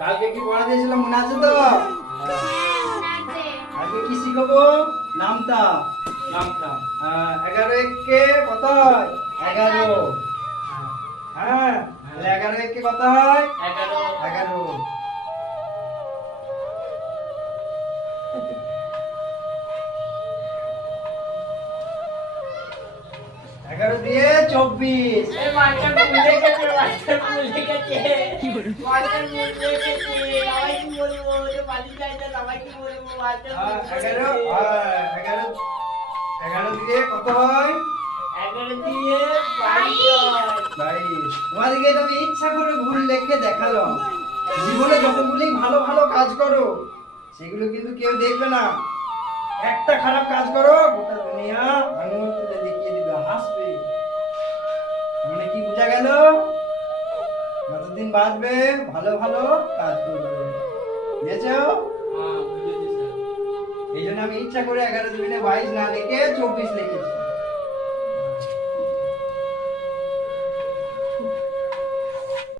কালকে কি পড়া দিয়েছিলাম মনে আছে তো? আজকে কি শিখাবো? নামতা। নামতা 11 একে কত হয়? 11। হ্যাঁ, 11 একে কত হয়? 11। 11 দিয়ে 24। হ্যাঁ, 11 দিয়ে কত হয়? 22। তোমাদেরকে তো আমি ইচ্ছা করে ভুল লিখে দেখালাম। জীবনে যতগুলি ভালো ভালো কাজ করো সেগুলো কিন্তু কেউ দেখবে না। একটা খারাপ কাজ করো গোটা দুনিয়া আঙুল তুলে দেখিয়ে দিবে, হাসবে। মানে কি বোঝা গেল? যতদিন বাঁচবে ভালো ভালো কাজ করবে, বুঝেছো? এই জন্য আমি ইচ্ছা করে 11 দুগুণে 22 না লিখে 24 লিখেছি।